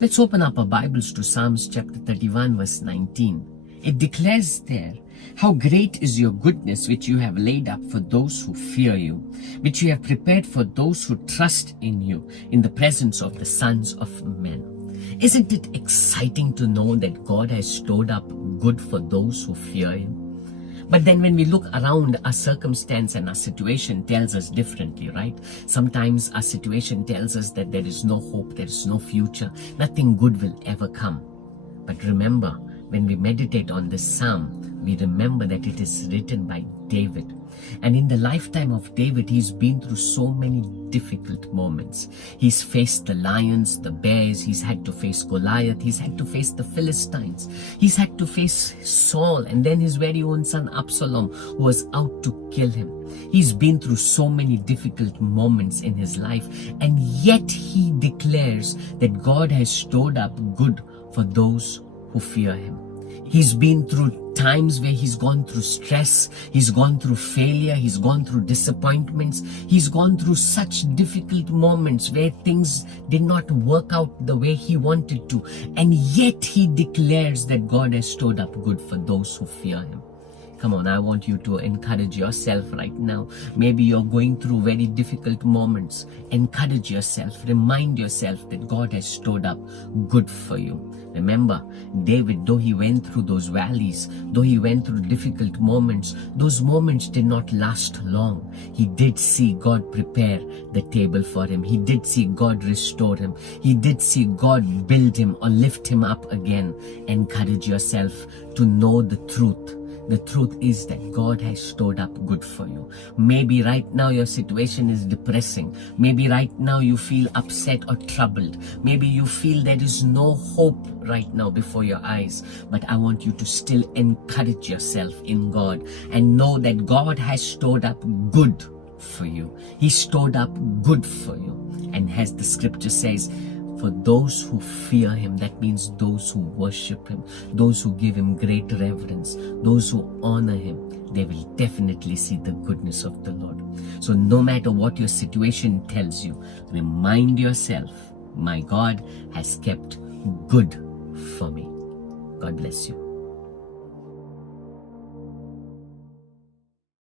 Let's open up our Bibles to Psalms chapter 31 verse 19. It declares there, "How great is your goodness which you have laid up for those who fear you, which you have prepared for those who trust in you in the presence of the sons of men." Isn't it exciting to know that God has stored up good for those who fear Him? But then when we look around, our circumstance and our situation tells us differently, right? Sometimes our situation tells us that there is no hope, there is no future, nothing good will ever come. But remember, when we meditate on this psalm, we remember that it is written by David. And in the lifetime of David, he's been through so many difficult moments. He's faced the lions, the bears, he's had to face Goliath, he's had to face the Philistines, he's had to face Saul, and then his very own son Absalom, who was out to kill him. He's been through so many difficult moments in his life, and yet he declares that God has stored up good for those who fear Him. He's been through times where he's gone through stress, he's gone through failure, he's gone through disappointments, he's gone through such difficult moments where things did not work out the way he wanted to, and yet he declares that God has stored up good for those who fear Him. Come on, I want you to encourage yourself right now. Maybe you're going through very difficult moments. Encourage yourself. Remind yourself that God has stored up good for you. Remember, David, though he went through those valleys, though he went through difficult moments, those moments did not last long. He did see God prepare the table for him. He did see God restore him. He did see God build him or lift him up again. Encourage yourself to know the truth. The truth is that God has stored up good for you. Maybe right now your situation is depressing. Maybe right now you feel upset or troubled. Maybe you feel there is no hope right now before your eyes. But I want you to still encourage yourself in God and know that God has stored up good for you. He stored up good for you. And as the scripture says, for those who fear Him, that means those who worship Him, those who give Him great reverence, those who honor Him, they will definitely see the goodness of the Lord. So no matter what your situation tells you, remind yourself, my God has kept good for me. God bless you.